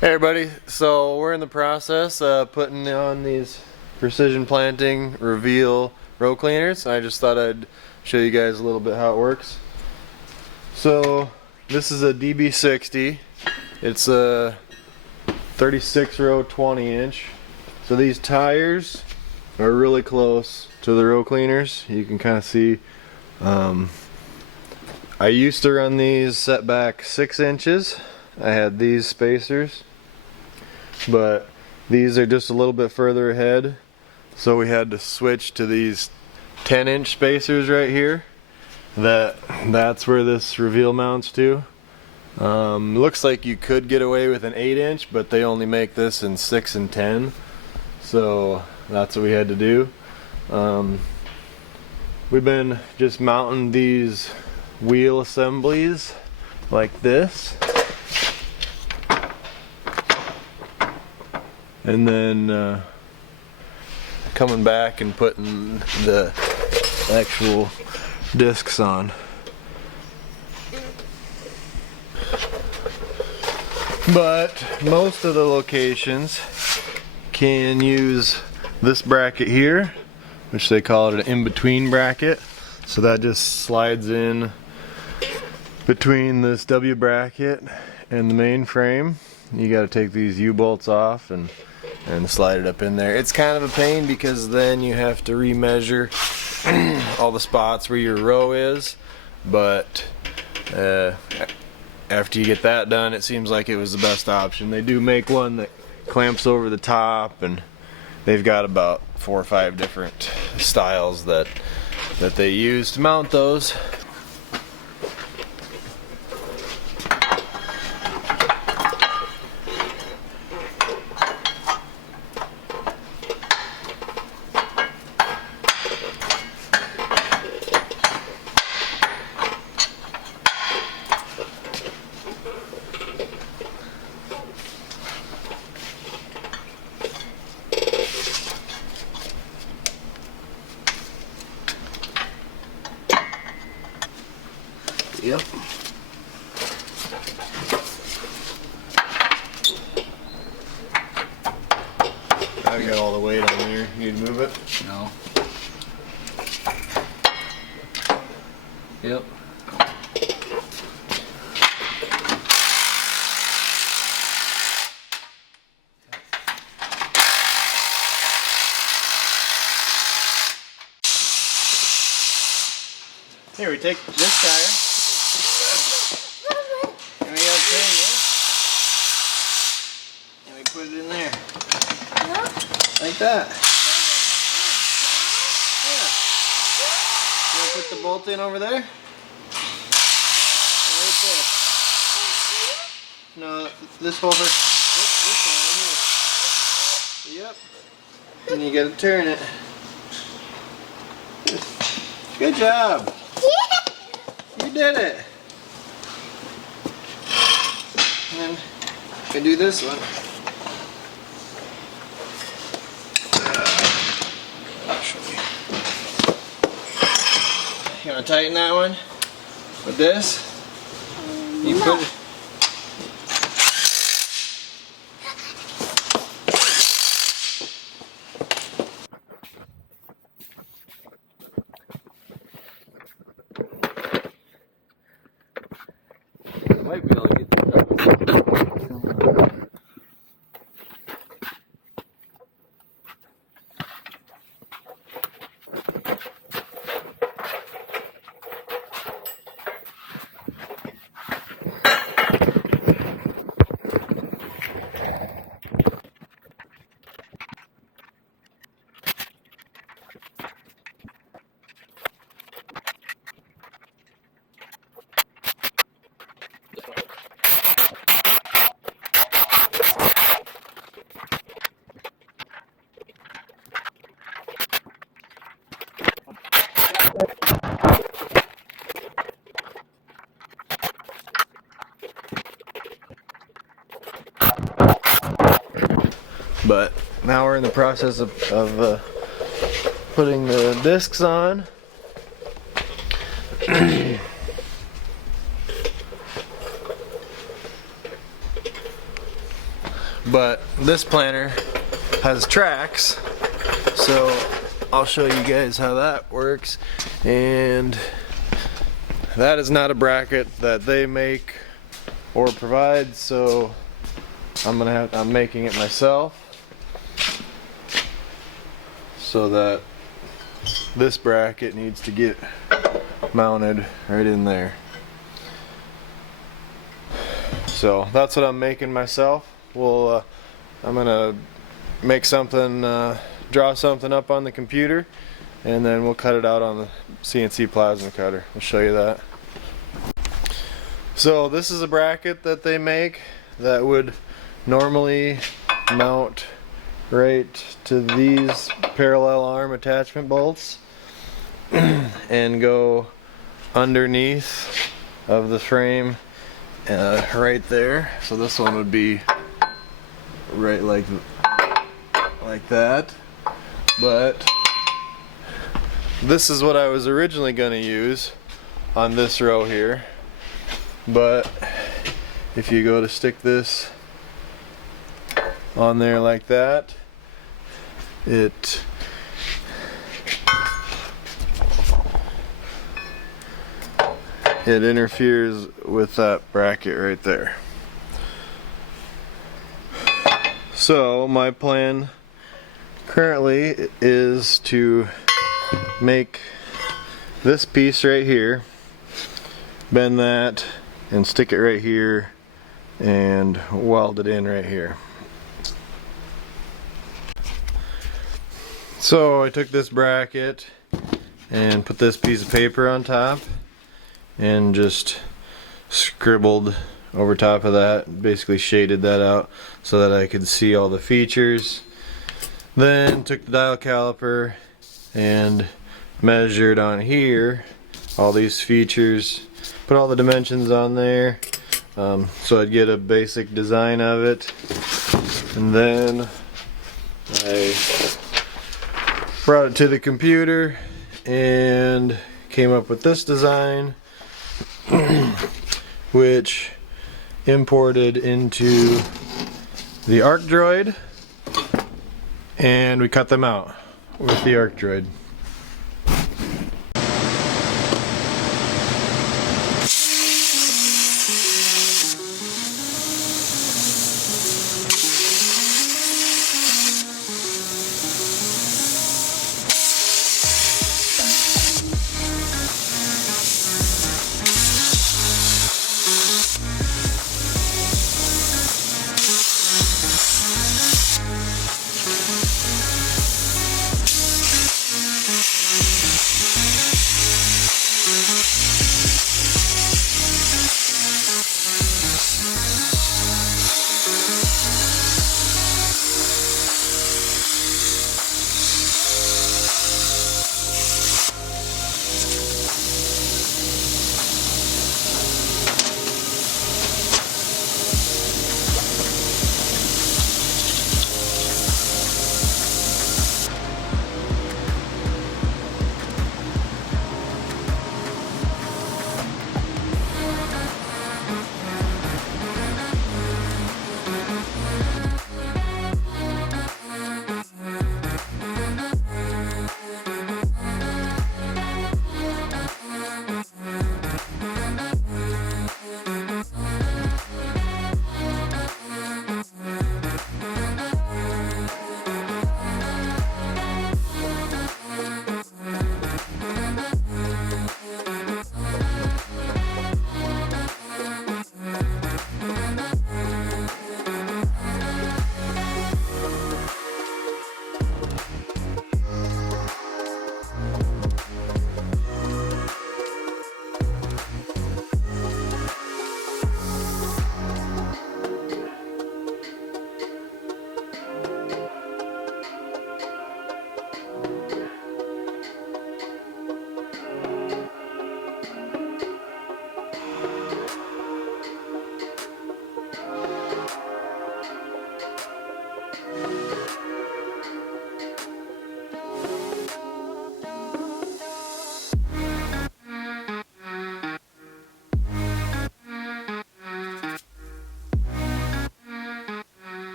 Hey everybody, so we're in the process of putting on these precision planting reveal row cleaners. I just thought I'd show you guys a little bit how it works. So this is a DB60. It's a 36 row 20 inch. So these tires are really close to the row cleaners. You can kind of see I used to run these set back 6 inches. I had these spacers, but these are just a little bit further ahead, so we had to switch to these 10-inch spacers right here. That's where this reveal mounts to. Looks like you could get away with an 8-inch, but they only make this in 6 and 10, so that's what we had to do. We've been just mounting these wheel assemblies like this, and then coming back and putting the actual discs on. But most of the locations can use this bracket here, which they call it an in-between bracket. So that just slides in between this W bracket and the main frame. You got to take these U-bolts off and slide it up in there. It's kind of a pain because then you have to remeasure all the spots where your row is, but after you get that done, it seems like it was the best option. They do make one that clamps over the top, and they've got about 4 or 5 different styles that they use to mount those. Yep. I got all the weight on there. You need to move it? No. Yep. Here, we take this tire. And we gotta turn this. And we put it in there. Like that. Yeah. You wanna put the bolt in over there? Right there. No, this over. This one right here. Yep. And you gotta turn it. Good job. You did it. And then you can do this one. I'll show you. You want to tighten that one with this? You put it. Might be able to get that. But now we're in the process of putting the discs on. but this planter has tracks, so I'll show you guys how that works. And that is not a bracket that they make or provide, so I'm making it myself, so that this bracket needs to get mounted right in there. So that's what I'm making myself. I'm gonna make something, draw something up on the computer, and then we'll cut it out on the CNC plasma cutter. I'll show you that. So this is a bracket that they make that would normally mount right to these parallel arm attachment bolts and go underneath of the frame right there. So this one would be right like that, but this is what I was originally going to use on this row here. But if you go to stick this on there like that, it interferes with that bracket right there. So my plan currently is to make this piece right here, bend that and stick it right here and weld it in right here. So I took this bracket and put this piece of paper on top and just scribbled over top of that, basically shaded that out so that I could see all the features. Then took the dial caliper and measured on here all these features, put all the dimensions on there, so I'd get a basic design of it. And then I brought it to the computer and came up with this design, which imported into the arcdroid, and we cut them out with the arcdroid.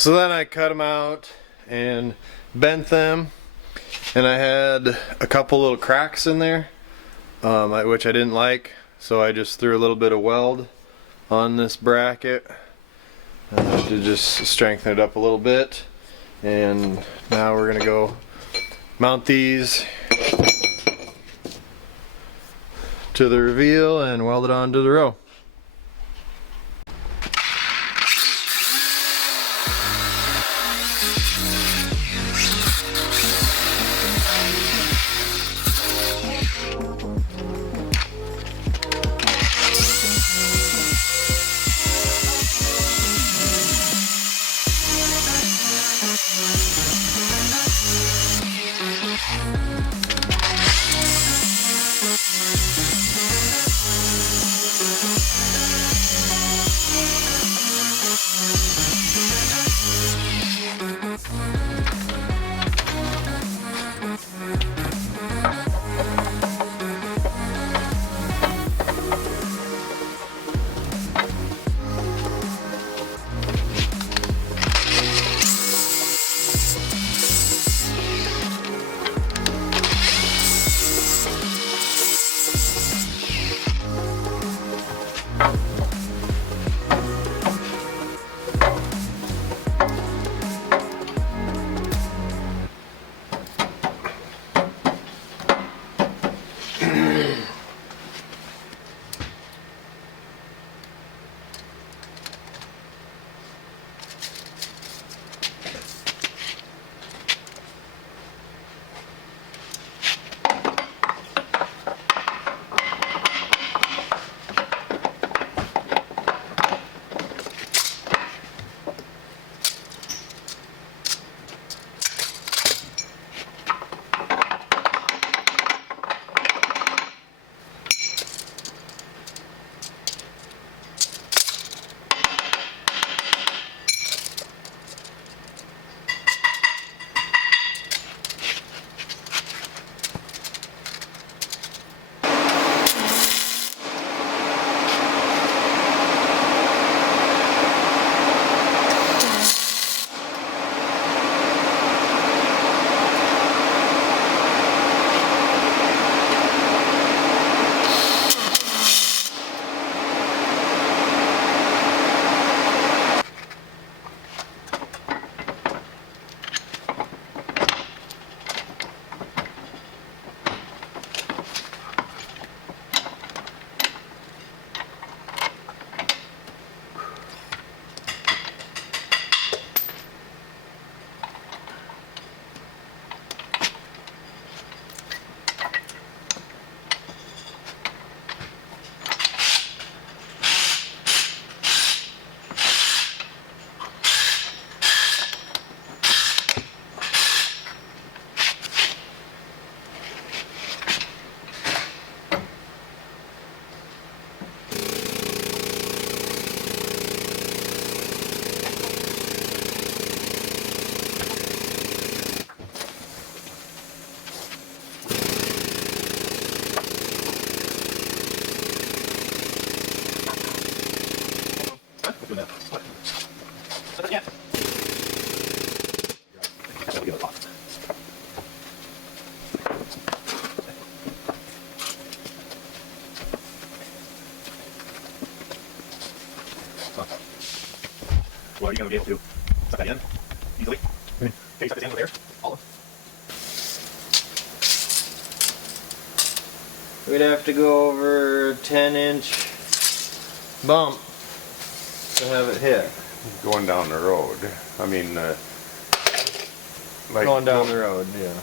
So then I cut them out and bent them, and I had a couple little cracks in there, which I didn't like, so I just threw a little bit of weld on this bracket to just strengthen it up a little bit. And now we're gonna go mount these to the reveal and weld it onto the row. Well, are you going to be able to suck that in easily? Can you suck this in with air? All of it? We'd have to go over 10-inch bump to have it hit. Going down the road. I mean, like Going down the road, yeah.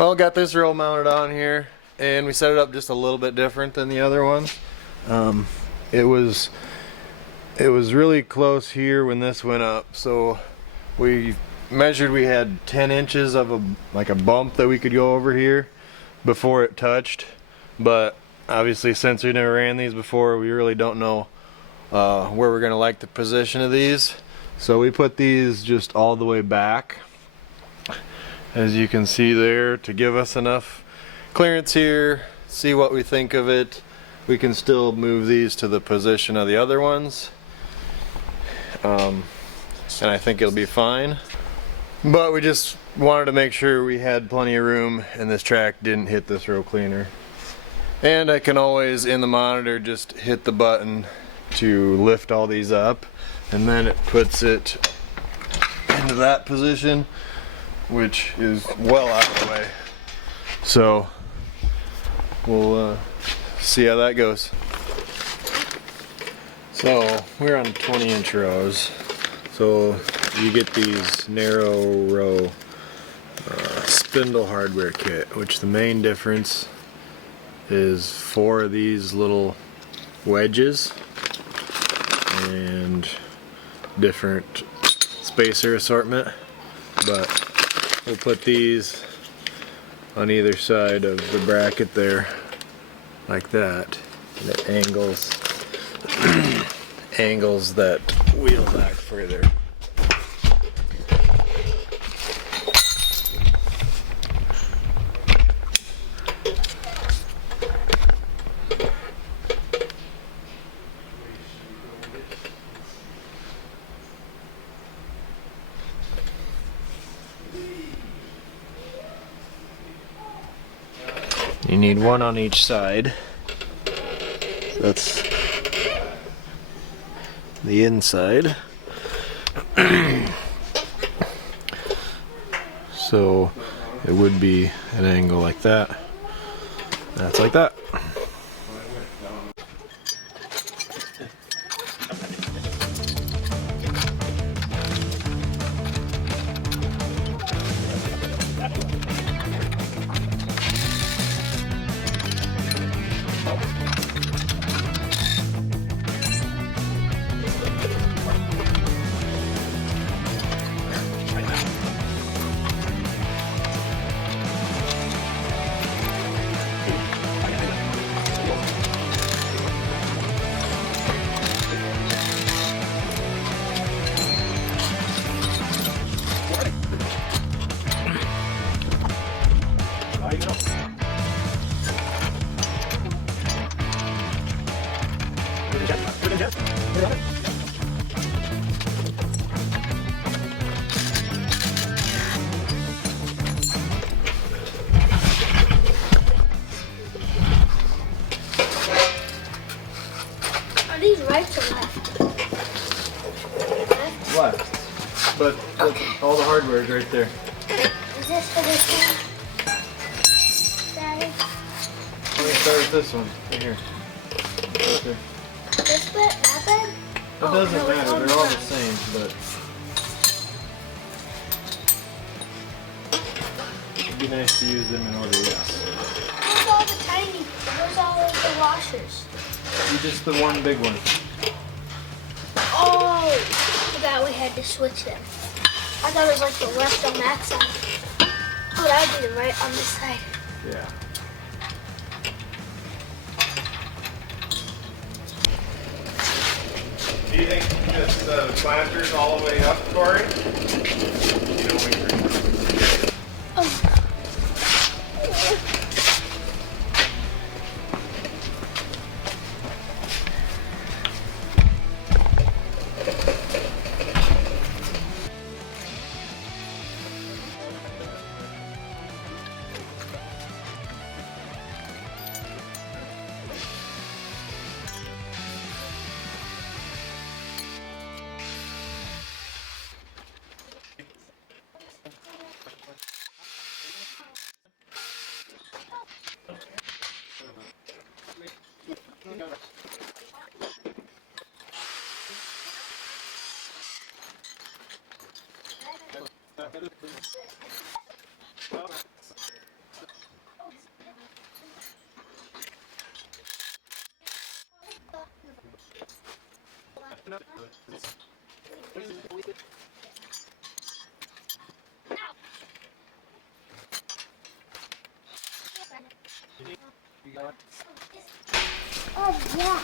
Well, got this row mounted on here, and we set it up just a little bit different than the other ones. It was really close here when this went up, so we measured. We had 10 inches of a bump that we could go over here before it touched. But obviously, since we never ran these before, we really don't know where we're gonna like the position of these. So we put these just all the way back, as you can see there, to give us enough clearance here. See what we think of it. We can still move these to the position of the other ones, and I think it'll be fine. But we just wanted to make sure we had plenty of room and this track didn't hit this row cleaner. And I can always, in the monitor, just hit the button to lift all these up, and then it puts it into that position, which is well out of the way. So we'll see how that goes. So we're on 20-inch rows. So you get these narrow row spindle hardware kit, which the main difference is 4 of these little wedges and different spacer assortment. But we'll put these on either side of the bracket there, like that, and it angles that wheel back further. You need one on each side. That's the inside. So it would be an angle like that. That's like that. Are these right or left? Left? Left. But all the hardware is right there. Is this for this one? Daddy? Let me start with this one, right here. Right there. This bit? That bit? It doesn't matter, they're all the same, but it'd be nice to use them in order, yes. Where's all the tiny, where's all of the washers? Just the one big one. Oh, I forgot we had to switch them. I thought it was like the left on that side. Oh, that would be the right on this side. Yeah. Do you think this planter's all the way up, Corey? You know, Oh. Oh, yeah.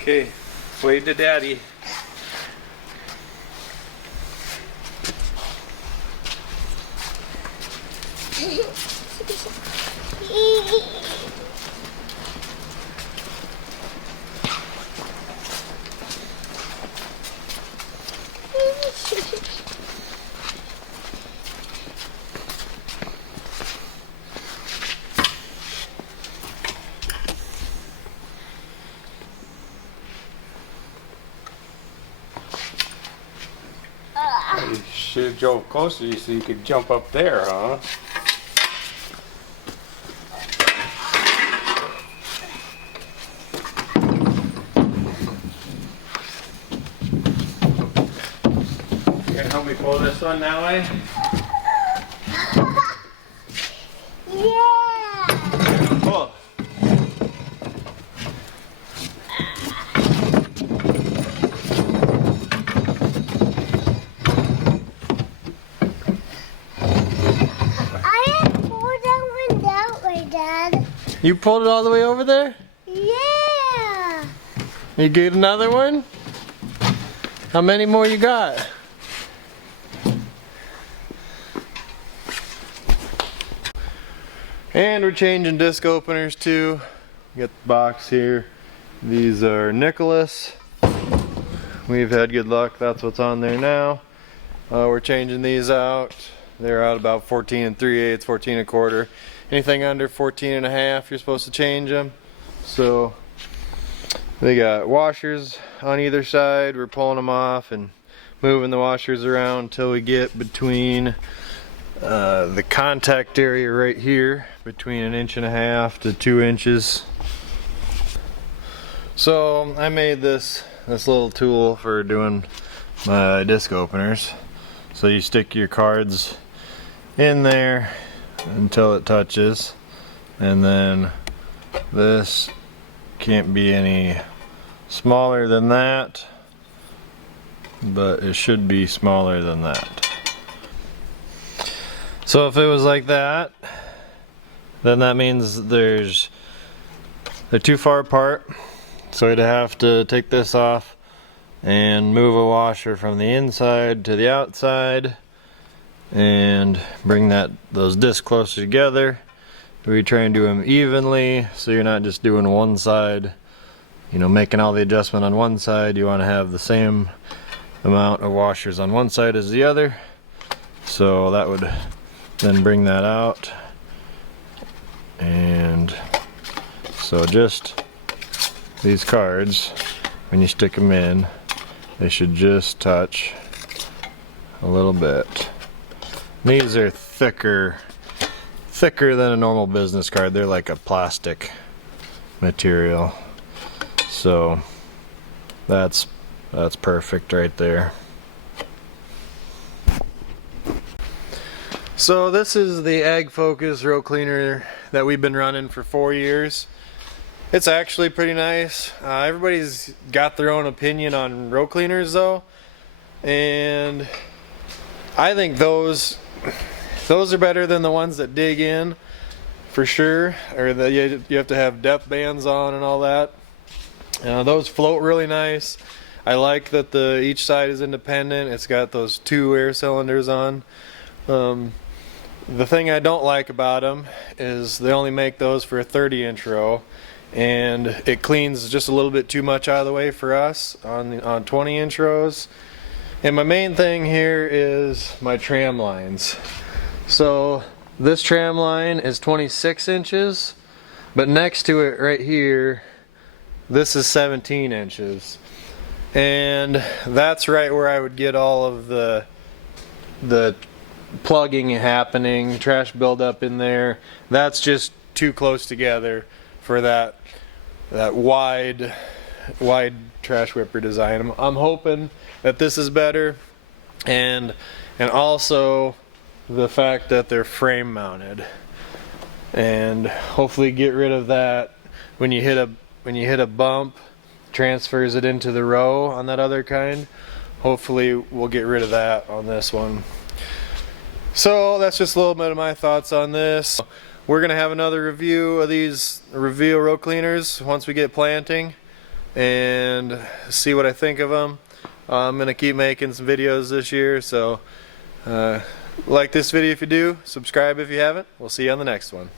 Okay, wave to daddy. You should have drove closer so you could jump up there, huh? You gonna help me pull this one that way? Yeah. Pull. I didn't pull that one that way, Dad. You pulled it all the way over there? Yeah. You get another one? How many more you got? And we're changing disc openers too. Got the box here. These are Nicholas. We've had good luck. That's what's on there now. We're changing these out. They're out about 14 3/8, 14 1/4. Anything under 14 1/2, you're supposed to change them. So they got washers on either side. We're pulling them off and moving the washers around until we get between the contact area right here, between 1.5 inches to 2 inches. So I made this little tool for doing my disc openers. So you stick your cards in there until it touches, and then this can't be any smaller than that, but it should be smaller than that. So if it was like that, then that means they're too far apart. So I'd have to take this off and move a washer from the inside to the outside and bring those discs closer together. We try and do them evenly, so you're not just doing one side, you know, making all the adjustment on one side. You want to have the same amount of washers on one side as the other. So that would then bring that out. And so just these cards, when you stick them in, they should just touch a little bit. These are thicker than a normal business card. They're like a plastic material. So that's perfect right there. So this is the Ag Focus row cleaner that we've been running for 4 years. It's actually pretty nice. Everybody's got their own opinion on row cleaners though, and I think those are better than the ones that dig in, for sure, or you have to have depth bands on and all that. Those float really nice. I like that each side is independent. It's got those 2 air cylinders on. The thing I don't like about them is they only make those for a 30-inch row, and it cleans just a little bit too much out of the way for us on 20-inch rows. And my main thing here is my tram lines. So this tram line is 26 inches, but next to it right here, this is 17 inches. And that's right where I would get all of the plugging happening, trash buildup in there. That's just too close together for that wide trash whipper design. I'm hoping that this is better, and and also the fact that they're frame mounted, and hopefully get rid of that when you hit a bump, transfers it into the row on that other kind. Hopefully we'll get rid of that on this one. So that's just a little bit of my thoughts on this. We're gonna have another review of these Reveal row cleaners once we get planting and see what I think of them. I'm gonna keep making some videos this year, so like this video if you do, subscribe if you haven't. We'll see you on the next one.